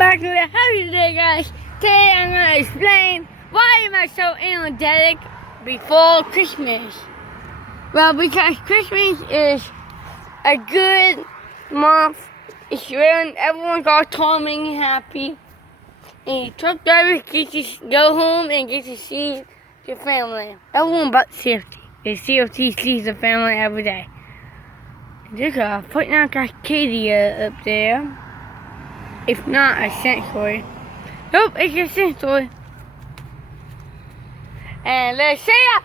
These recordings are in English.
back to the house today, guys. Today I'm going to explain why am I so energetic before Christmas. Well, because Christmas is a good month. It's when everyone's all calming and happy. And your truck drivers get to go home and get to see your family. Everyone but CFT. The CFT sees the family every day. There's a footnote Arcadia up there. If not a sensory. Nope, it's a sensory. And let's see ya.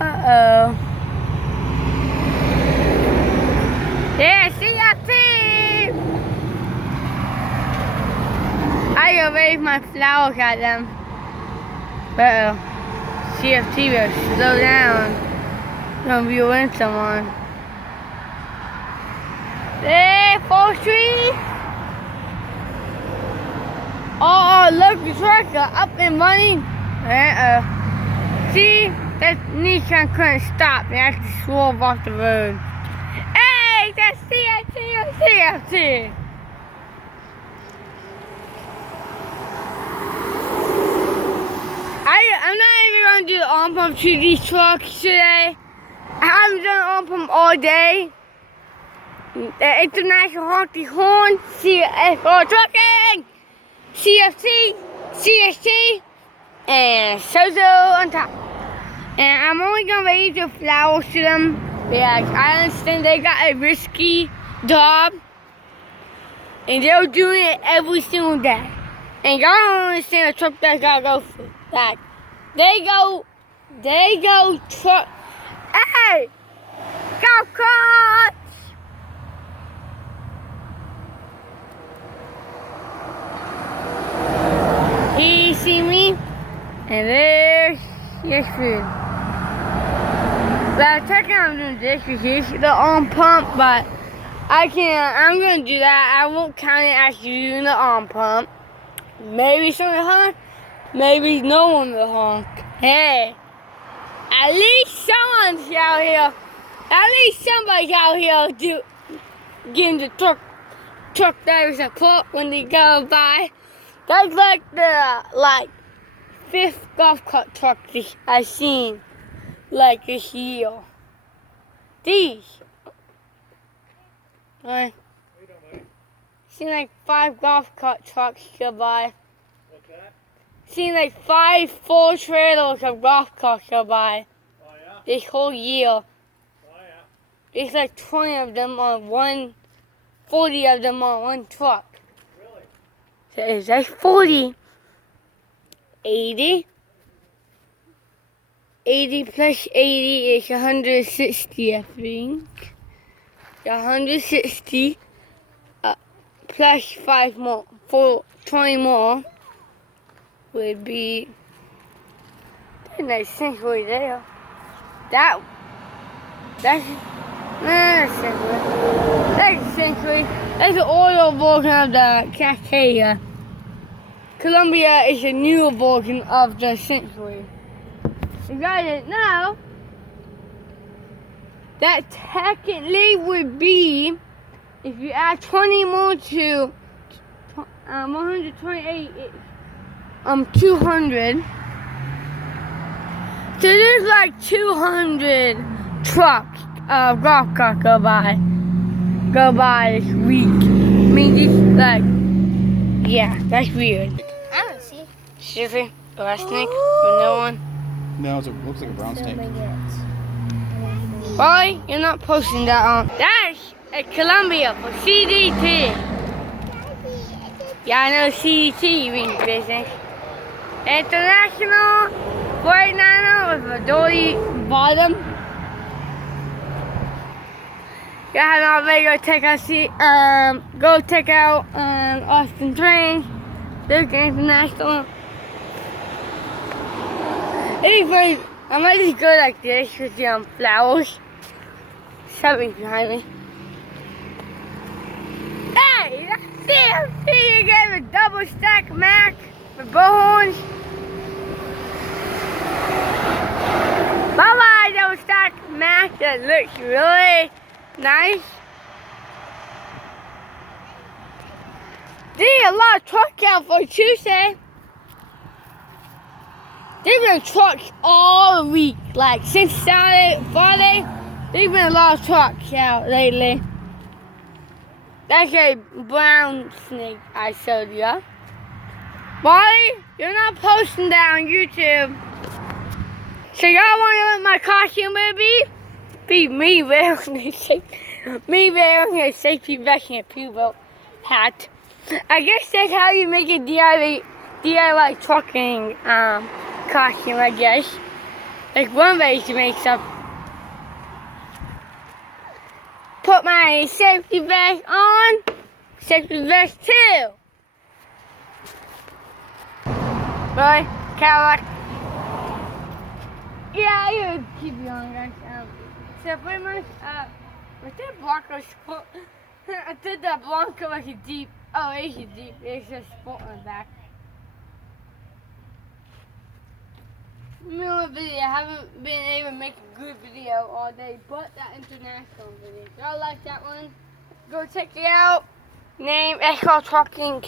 Uh-oh. Yeah, see ya, team. I gotta wave my flowers at them. Uh-oh. CFT will slow down. Gonna be in someone. Hey, forestry! Oh, look, the trucks are up and running. See, that Nissan couldn't stop. They actually swerved off the road. Hey, that's CFT. I'm not even going to do the arm pump to these trucks today. I haven't done arm pump all day. The International Honking Horn, CFO Trucking, CFT, CST, and Sozo on top. And I'm only going to raise the flowers to them because I understand they got a risky job. And they're doing it every single day. And y'all don't understand the truck that gotta go through. Like, they go truck. Hey! Go carts! He see me, and there's your food. Well, technically I'm doing this because the arm pump, but I'm gonna do that. I won't count it as doing the arm pump. Maybe someone will honk, maybe no one will honk. Hey, at least someone's out here. At least somebody's out here giving the truck drivers a quote when they go by. That's like the fifth golf cart truck I've seen this year. These. Seen like 5 golf cart trucks go by. What's that? Seen like 5 full trailers of golf carts go by. Oh yeah? This whole year. Oh yeah? There's like 20 of them on 40 of them on one truck. Really? So it's like 40. 80. 80 plus 80 is 160, I think. 160 plus 5 more, 20 more would be a nice century there. That's not a century. That's a century. That's the older version of the Cascadia. Columbia is a newer version of the century. You guys didn't know that technically would be, if you add 20 more to 128, it's 200. So there's like 200 trucks, golf carts go by this week. I mean, yeah, that's weird. I don't see. Seriously? A snake? But no one? No, it looks like a brown snake. Why? You're not posting that on. That's a Columbia for CDT. Yeah, I know CDT means business. International 49er with a dirty bottom. Yeah, now we go check out Austin Train. There's International. Anyway, I might just go like this with the flowers. Something's behind me. Hey, that's CFT. You gave a double stack Mac with bullhorns. Bye-bye, double stack Mac. That looks really nice. There's a lot of trucks out for Tuesday. There's been trucks all week, like since Saturday, Friday. There's been a lot of trucks out lately. That's a brown snake I showed you. Molly, you're not posting that on YouTube. So y'all want to know what my costume will be? Be me wearing a safety vest and a pupil hat. I guess that's how you make a DIY trucking costume, I guess. Like one way to make something. Put my safety vest on. Safety vest 2. Really? Cadillac? Yeah, you keep going, guys. So pretty much, with that Blanco sport, I did that Blanco like a deep. Oh, it's a deep. It's just sport on the back. No video. I haven't been able to make a good video all day, but that international video. Y'all like that one? Go check it out. Name Echo Trucking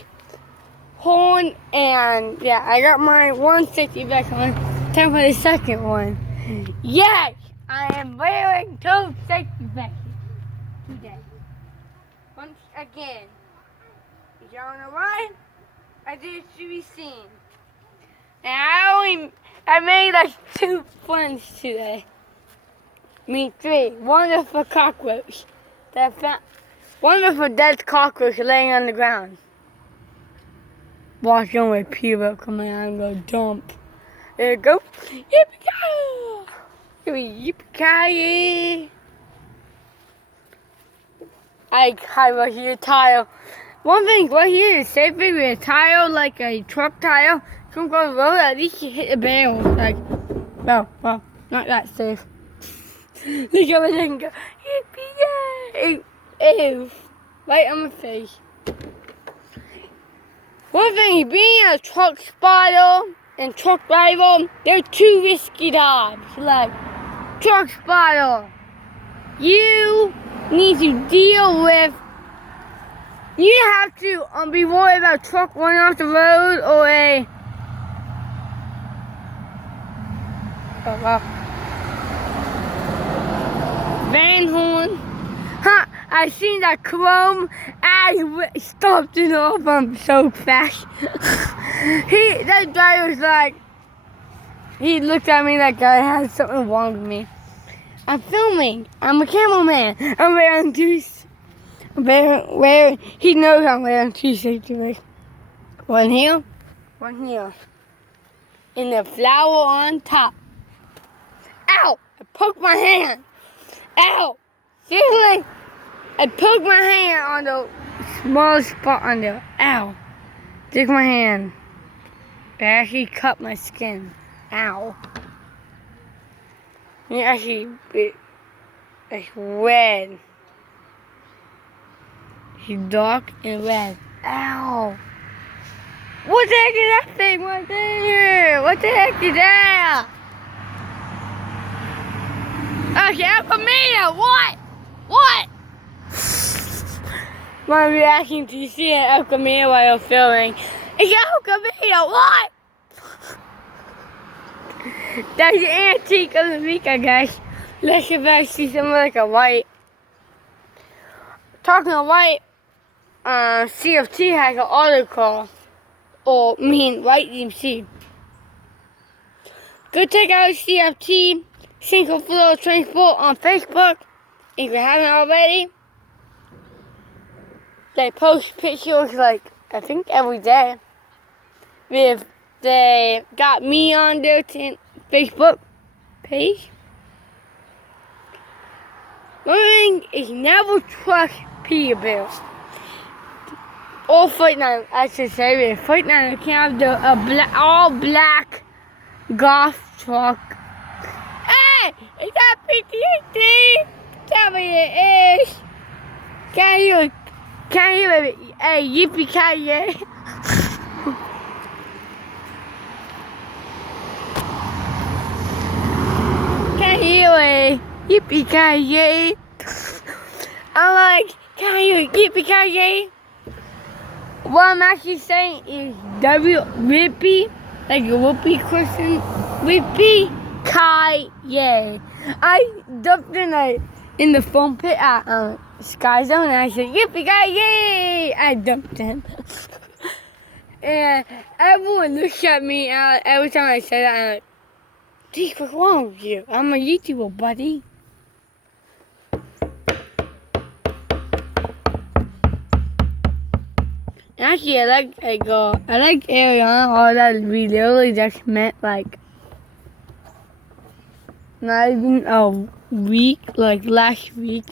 Horn, and yeah, I got my 160 back on. Time for the second one. Yes, I am wearing 2 safety vests today. Once again. Y'all know why? I did it to be seen. And I made like 2 friends today. I mean 3. Wonderful cockroach. Wonderful dead cockroach laying on the ground. Watching with people coming out and go dump. There you go. Yippee-ki-yay! Yippee-ki-yay! I have a tire. One thing right here is safe with a tire, like a truck tire. Come go the road, at least you hit the barrel. Like, well, not that safe. Look at my thing go. Yippee-ki-yay! Ew. Right on my face. One thing, being a truck spotter and truck driver, they're 2 risky jobs. Like, truck spotter, you need to deal with, you have to be worried about a truck running off the road or a, van horn. Huh, I seen that chrome. I stopped it off so fast. That guy was like, he looked at me like I had something wrong with me. I'm filming. I'm a cameraman. I'm wearing 2. He knows I'm wearing 2 safety vests. One here, one here. And the flower on top. Ow! I poked my hand. Ow! Seriously? I poked my hand on the small spot on there. Ow. Took my hand. It actually cut my skin. Ow. It actually, it's red. It's dark and red. Ow. What the heck is that thing right there? What the heck is that? Okay, I'm a man. What? What? My reaction to see an El Camino while you're filming. It's El Camino, what? That's the antique of the week, I guess. Let's see if I see something like a white. Talking of white, CFT has an article, white DMC. Go check out CFT, Single Flow Transport on Facebook, if you haven't already. They post pictures like, I think every day. They got me on their Facebook page. One thing is never trust people. Or Fortnite, I should say. Fortnite can have the all black golf truck. Hey! Is that PTSD? Tell me it is. Can you hey, yippee-ki-yay? Can you yippee-ki-yay? I'm like, can you yippee-ki-yay? what I'm actually saying is Whippy, like a whoopee cushion. Whippy Kai Yay. I dumped in the foam pit at Sky Zone and I said, Yippee Kai Yay! I dumped him. And everyone looks at me every time I say that and I'm like, geez, what's wrong with you? I'm a YouTuber, buddy. Actually, I like Ariana, all that we literally just met like not even a week, like last week.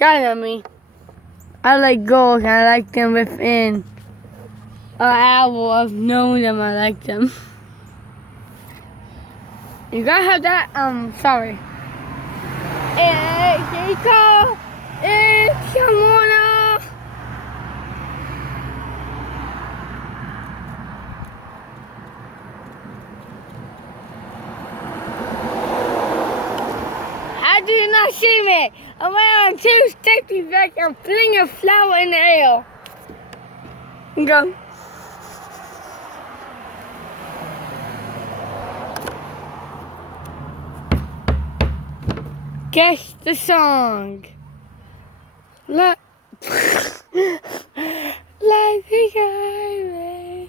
You know me. I like girls and I like them within an hour of knowing them. I like them. You gotta have that. Sorry. Hey, Jacob. Hey, Shamona. How do you not see me? I'm wearing 2 sticky back and flinging a flower in the air. Go. Guess the song. Like a highway,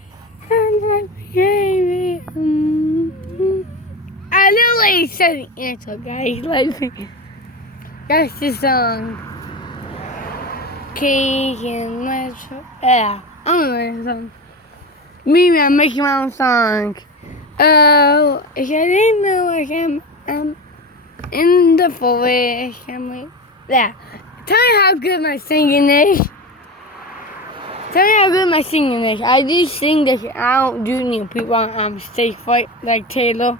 I literally said the answer, guys. Guess the song. Cake and Metro. Yeah, I'm gonna song. Me, I'm making my own song. Oh, if I didn't know I'm in the forest. Yeah. Tell me how good my singing is. I do sing this. I don't do any people on stage fight like Taylor.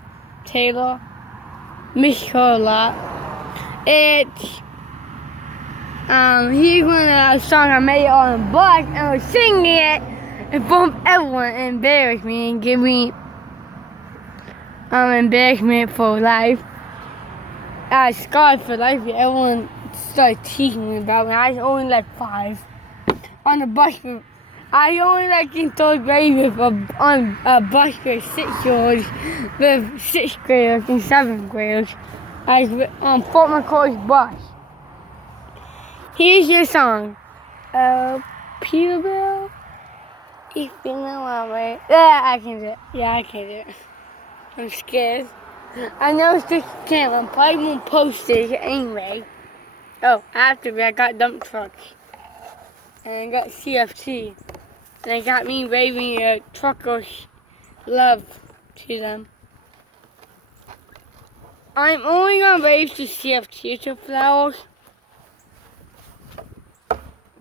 Miss her a lot. It's he's one of the songs I made on the bus and I was singing it in front of everyone and embarrassed me and give me embarrassment for life. I was scarred for life. Everyone started teasing me about me. I was only like 5 on the bus. I only like in 3rd grade on a bus with 6-year-olds, with 6th graders and 7th graders. I was on Fort McCoy's bus. Here's your song. Peterbilt. If you know my way. Yeah, I can do it. I'm scared. I know it's just a camera. I'm probably won't post it anyway. Oh, after I got dump trucks. And I got CFT. And I got me waving a trucker's love to them. I'm only gonna wave to CFT to flowers.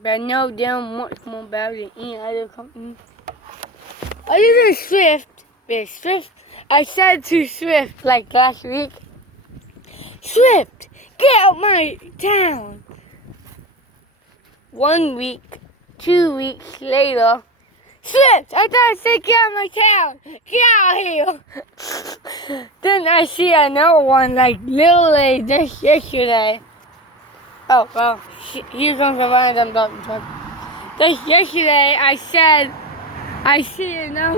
But I know them much more better than any other company. Other than Swift, I said to Swift like last week, Swift, get out my town. 1 week, 2 weeks later, Swift, I thought I said get out my town. Get out here. Then I see another one like literally just yesterday. Oh, well, here comes a random dump truck. Just yesterday, I see it now.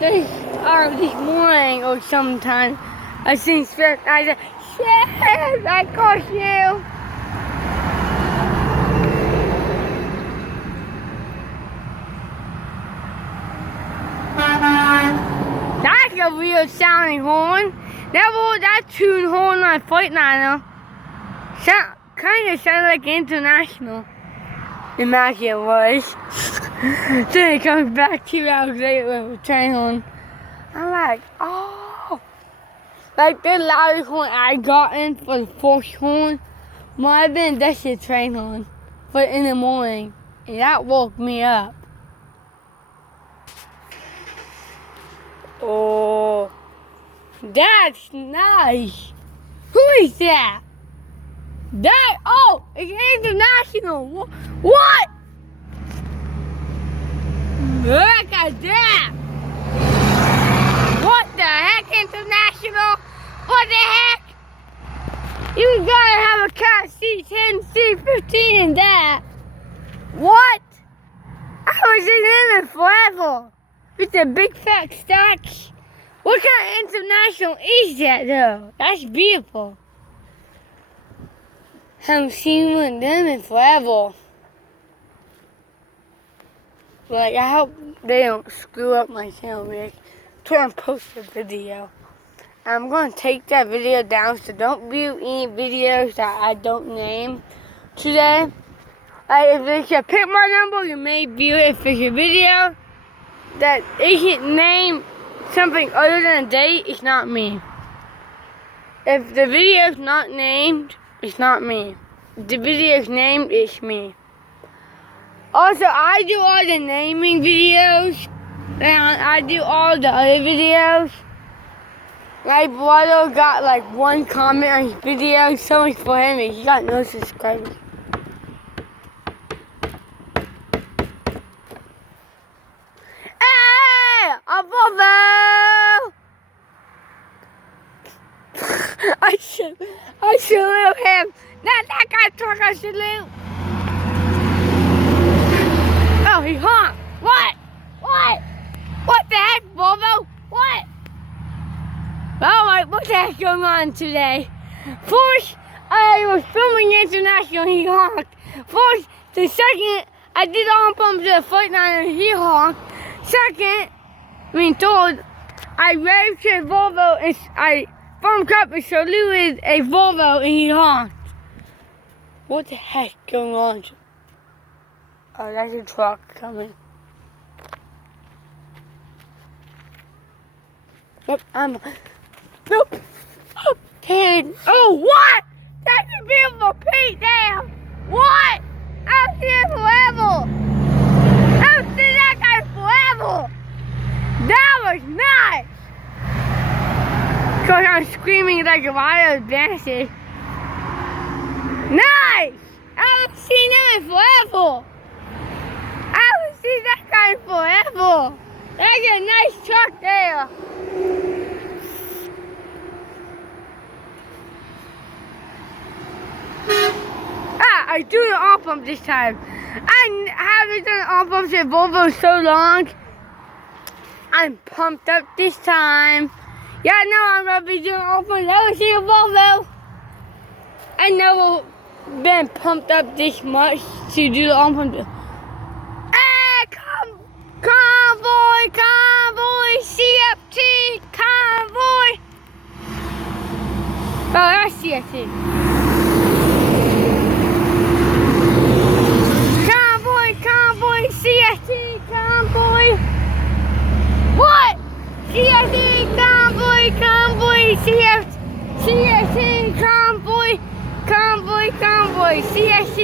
This morning or sometime, I seen Swift. I said, Swift, I caught you. That's a real sounding horn. Never heard that tune horn on a Freightliner. Kind of sounded like international. Imagine it was. Then it comes back 2 hours later with a train horn. I'm like, oh. Like the loudest horn I gotten for the first horn might have been just a train horn. But in the morning. And that woke me up. Oh. That's nice. Who is that? It's international. What? Look at that. What the heck, international? What the heck? You gotta have a cat C10, C15 in that. What? haven't seen him in forever. With the big fat stacks. What kind of international is that though? That's beautiful. Haven't seen one of them in forever. Like, I hope they don't screw up my channel, Rick. Try and post a video. I'm going to take that video down, so don't view any videos that I don't name today. Like, if it's a pick my number, you may view it. If it's a video that isn't named something other than a date, it's not me. If the video's not named, it's not me. If the video's named, it's me. Also, I do all the naming videos, and I do all the other videos. My brother got like 1 comment on his video, so much for him, and he got no subscribers. Hey! A Volvo! I should salute him. Not that guy truck I salute. Oh, he honked. What? What? What the heck, Volvo? What? Alright, what the heck's going on today? First, I was filming international, he honked. First, the second, I did arm pump to the foot nine and he honked. Third, I waved to a Volvo and I bumped up and saluted a Volvo and he honked. What the heck going on? Oh, that's a truck coming. Nope, nope. Okay. Oh, what? That's a beautiful peak there. What? I've seen it forever. I've seen that guy forever. That was nice. Because I'm screaming like a wild dancer. Nice. I haven't seen him in forever. I haven't seen that guy forever. That's a nice truck there. I do the arm pump this time. I haven't done arm pumps in Volvo so long. I'm pumped up this time. Yeah, I know I'm gonna be doing arm pumps. Never seen a Volvo. I never been pumped up this much to do the arm pump. Hey, convoy, CFT, convoy. Oh, that's CFT. CST convoy. What? CST convoy, CST convoy, CST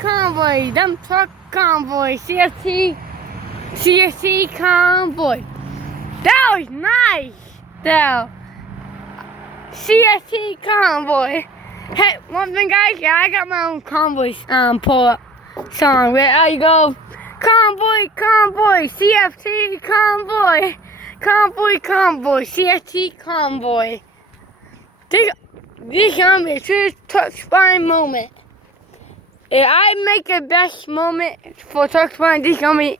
convoy, dump truck convoy, CST convoy. That was nice, though. CST convoy. Hey, one thing guys, yeah, I got my own convoy pull-up song. Where I go, convoy, CFT convoy, CFT convoy. This is gonna be a true touch spine moment. If I make the best moment for touch spine, this is gonna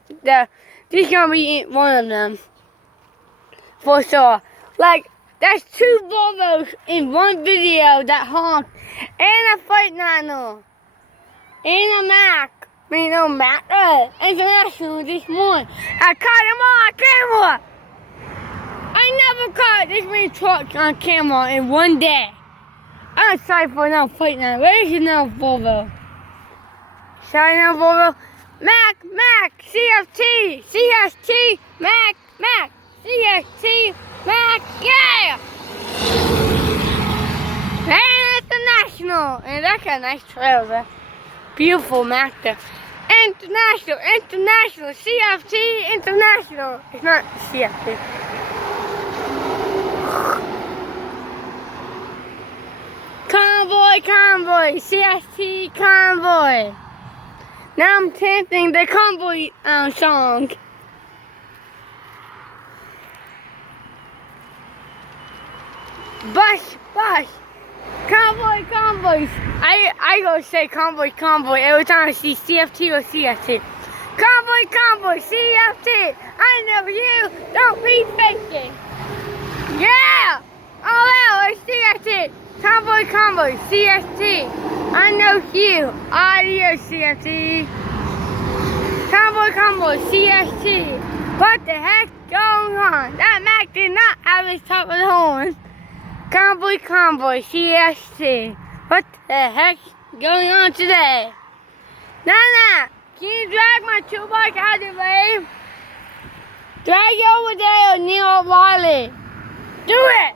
be one of them. For sure. Like, that's 2 Volvos in one video that honked, and a fight nano, and a Mac. International this morning. I caught them all on camera. I never caught this many trucks on camera in one day. I'm sorry for no fight nano. Where is no Volvo? Sorry, no Volvo. Mac, CFT, Mac, CFT, Mac, yeah! International! And that's a nice trail there. Beautiful Mac there. International, CFT, international. It's not CFT. Convoy, CFT, convoy. Now I'm chanting the convoy song. Bus, Convoys. I go say convoy every time I see CFT or CFT. Convoy, CFT. I know you. Don't be faking. Yeah. Oh, it's CFT. Convoy, CFT. I know you. Adios, CFT. Convoy, CFT. What the heck going on? That Mac did not have his top of the horn. Convoy, CFT. What the heck going on today? Nana, can you drag my toolbox out of the way? Drag it over there, Neil Wiley. Do it!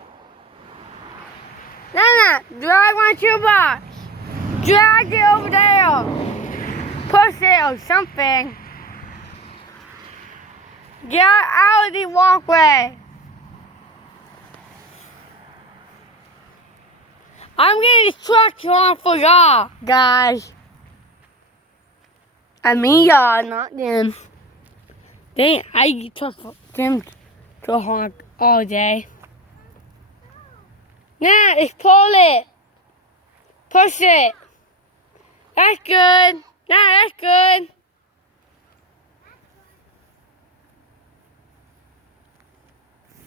Nana, drag my toolbox. Drag it over there. Push it or something. Get out of the walkway. I'm getting this truck on for y'all, guys. I mean y'all, not them. I get truck for them to honk all day. Nah, let's pull it. Push it. That's good. Nah, that's good.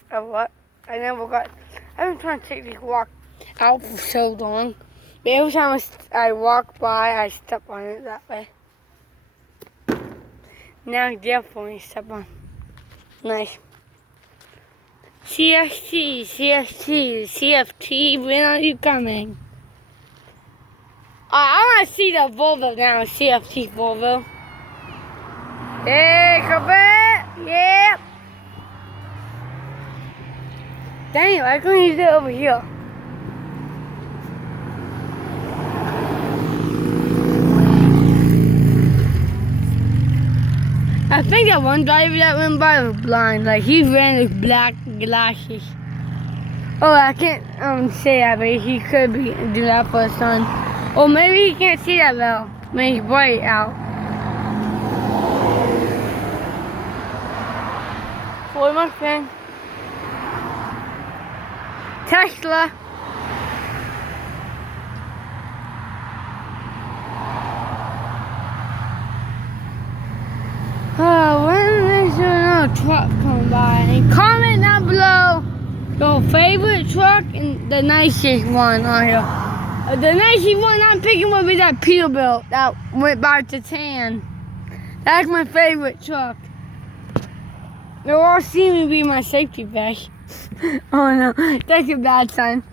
What? I never got. I've been trying to take this walk out for so long. But every time I walk by, I step on it that way. Now definitely step on. Nice. CFT, when are you coming? I want to see the Volvo now, CFT Volvo. Hey, come back. Yep. Dang, I couldn't use it over here. I think that one driver that went by was blind. Like, he ran with black glasses. Oh, I can't say that, but he could be do that for his son. Or maybe he can't see that well. Maybe he's bright out. For my friend. Tesla. When is another truck come by? And comment down below your favorite truck and the nicest one on here. The nicest one I'm picking would be that Peterbilt that went by to tan. That's my favorite truck. They're all seeming to be my safety vest. Oh no, that's a bad sign.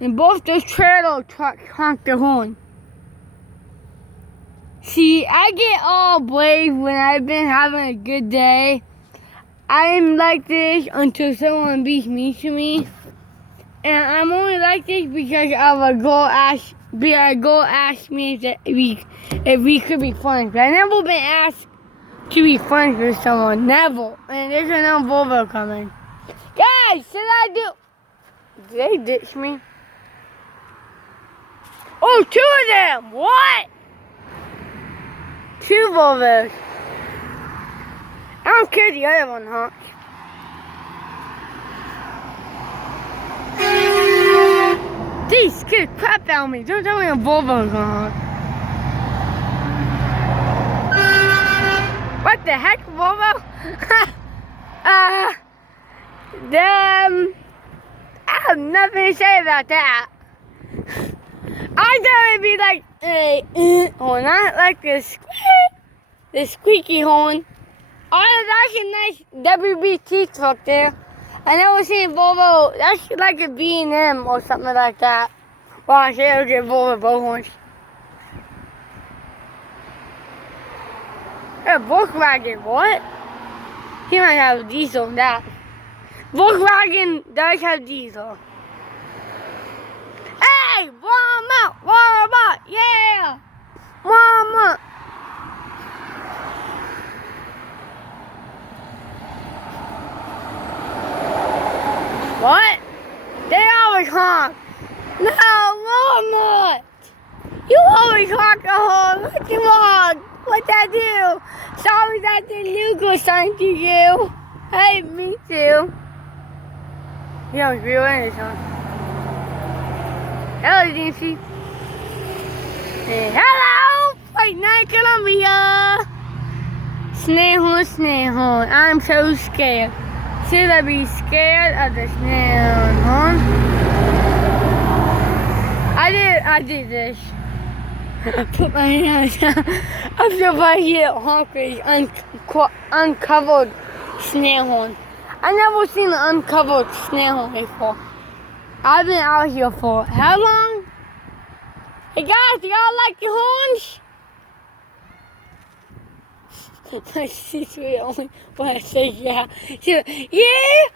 And both those trailer trucks honk their horn. See, I get all brave when I've been having a good day. I'm like this until someone beats me to me. And I'm only like this because of a girl asked me if we could be friends. I've never been asked to be friends with someone. Never. And there's another Volvo coming. Guys, should I do... Did they ditch me? Oh, 2 of them! What? 2 Volvos. I don't care the other one honks. These scared crap out of me. Don't tell me a Volvo's gonna honk. What the heck, Volvo? I have nothing to say about that. I thought it'd be like or not like this squeaky horn. Oh, that's a nice WBT truck there. I never seen Volvo. That's like a B&M or something like that. Well, I say I'll get Volvo both horns. A Volkswagen, what? He might have a diesel on that. Volkswagen does have diesel. Hey, warm up, yeah! Warm up. What? They always honk. No, Walmart. You always honk the horn. What you want? What'd that do? Sorry that didn't look or something to you. Hey, me too. You don't feel anything. Hello, Nancy. And hello, Fight Night Columbia. Snail horn. I'm so scared. Should I be scared of the snail horn? I did this. Put my hands down. I'm so right here honking uncovered snail horn. I never seen an uncovered snail horn before. I've been out here for how long? Hey guys, do y'all like the horns? My sister only when I say yeah. She's like, yeah!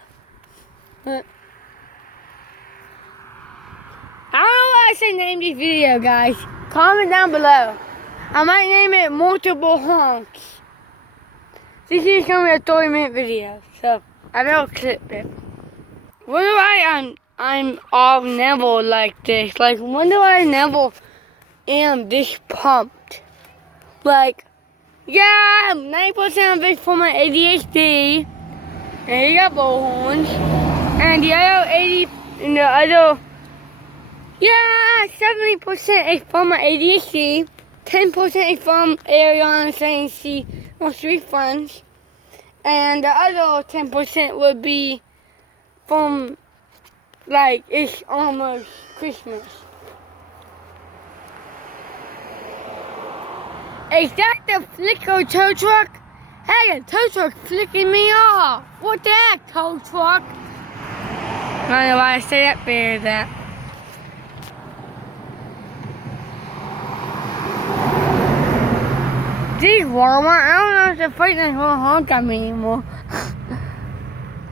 I don't know what I should name this video, guys. Comment down below. I might name it Multiple Honks. This is going to be a 30-minute video, so I will clip it. Wonder why I'm all never like this. Like, wonder why I never am this pumped. Like, yeah, I'm 90% of it for my ADHD. And you got bullhorns. And the other 80, and the other, yeah, 70% is from my ADHD. 10% is from Ariana saying she wants to be friends. And the other 10% would be from, like, it's almost Christmas. Is that the flicker tow truck? Hey, the tow truck flicking me off. What the heck, tow truck? I don't know why I say that better that. Geez, Walmart, I don't know if the freight's gonna honk at me anymore.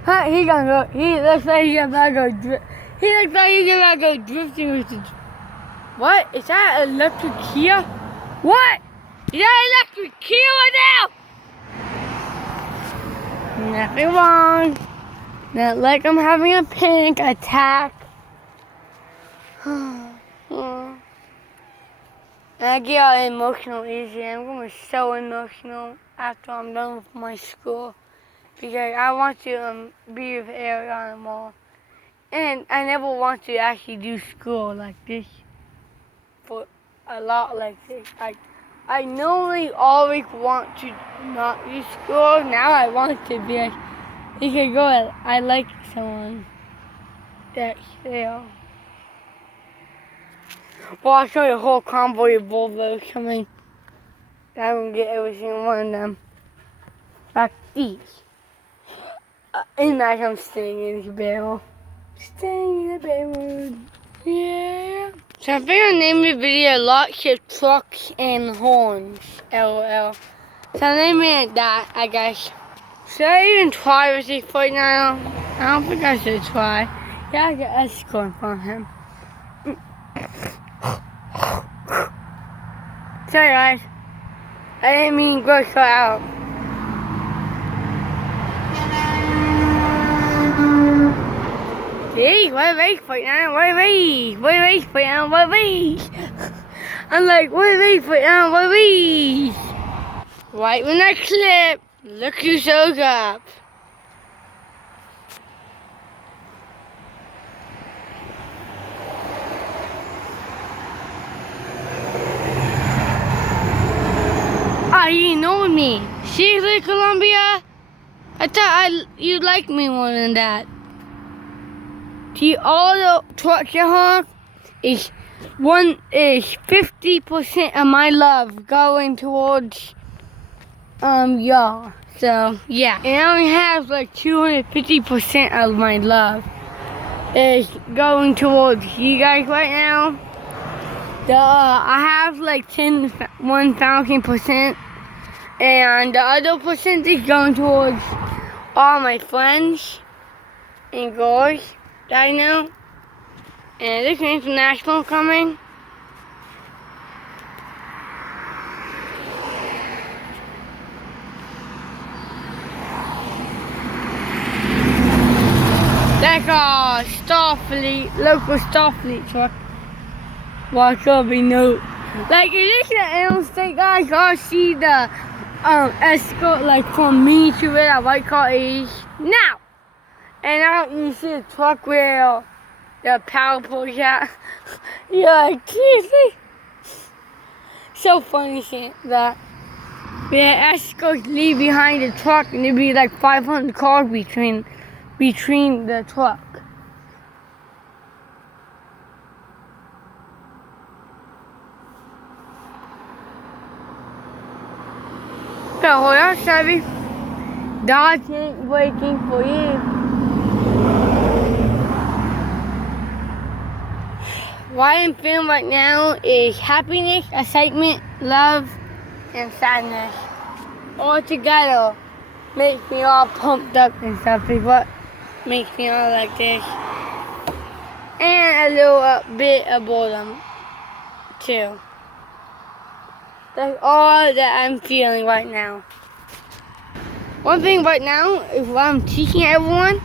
He looks like he's about to go drifting with the... What? Is that electric Kia? What? Is that electric Kia right now? Nothing wrong. Not like I'm having a panic attack. I get all emotional easy. I'm going to be so emotional after I'm done with my school. Because I want to be with Ariana more. And I never want to actually do school like this. For a lot like this. I normally always want to not do school. Now I want to be like, you can go, I like someone that's there. Well, I'll show you a whole convoy of Volvos coming. I'm going to get every single one of them. Like these. Imagine I'm staying in the barrel. Staying in the barrel. Yeah. So I think I named the video Lots of Trucks and Horns. LOL. So I named it that, I guess. Should I even try with this right now? I don't think I should try. Yeah, I get a score from him. Sorry guys. I didn't mean to gross her out. Hey, what a race right now, what a race right now, what a race. I'm like, what a race right now, what a race. Right when I clip, look who shows up. Oh, you know me. Seriously, Columbia? I thought you'd like me more than that. See, all the trucks you honk is 50% of my love going towards y'all. So yeah, and I only have like 250% of my love is going towards you guys right now. I have like 1,000%, and the other percent is going towards all my friends and girls that I know. And there's an international coming. That's a Starfleet, local Starfleet truck. Well, it's gonna be no. Like, it is an interstate, guys. Y'all see the escort, like, from me to where that white car is now. And now you see the truck where the powerful shot. You're like, seriously? So funny seeing that. Yeah, escorts leave behind the truck and there'd be like 500 cars between the truck. So hold on, Chevy. Dodge ain't waiting for you. What I'm feeling right now is happiness, excitement, love, and sadness. All together makes me all pumped up and stuff. Is what makes me all like this. And a little bit of boredom, too. That's all that I'm feeling right now. One thing right now is what I'm teaching everyone.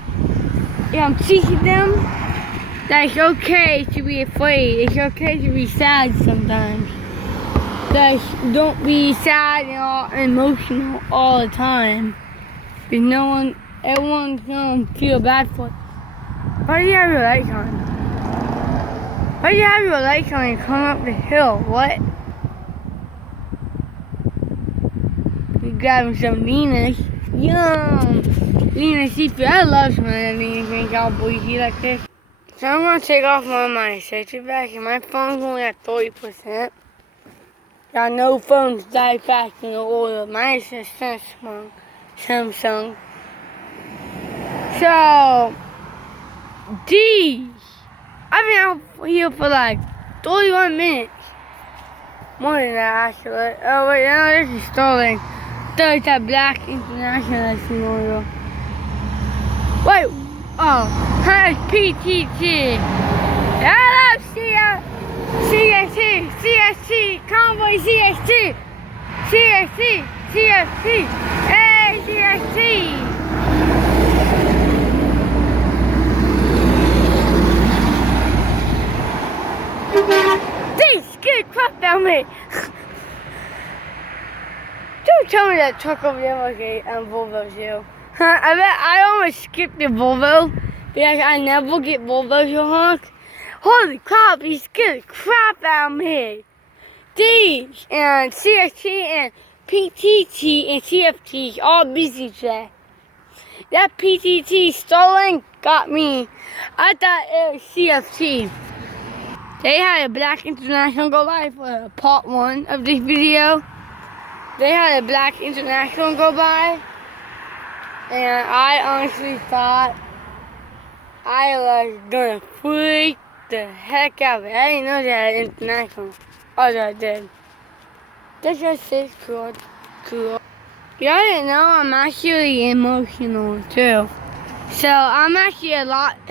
Is I'm teaching them that it's okay to be afraid. It's okay to be sad sometimes. That don't be sad and all emotional all the time. Because everyone's gonna feel bad for it. Why do you have your lights on? Why do you have your lights on and come up the hill? What? You grabbing some Lena's. Yum! Lena's seafood. I love some of the Lena's when y'all boys eat like this. So I'm gonna take off my safety back and my phone's only at 30%. Y'all know phones die fast in the order. Mine is a Samsung. So, geez, I've been out here for like 31 minutes. More than that, actually. Oh, wait, no, this is Sterling. There's that black international scenario. Wait, oh, that's PTT. Hello, CST, convoy CST, hey, CST. They scared crap out of me. Don't tell me that truck over there was a Volvo too. I bet I almost skipped the Volvo because I never get Volvo to honk. Holy crap, he scared the crap out of me. These and CST and PTT and CFT all busy today. That PTT Sterling got me. I thought it was CFT. They had a Black International go by for part 1 of this video. They had a Black International go by, and I honestly thought I was gonna freak the heck out of it. I didn't know they had an international. Although I did. That's just is cool. Y'all didn't know I'm actually emotional too. So I'm actually a lot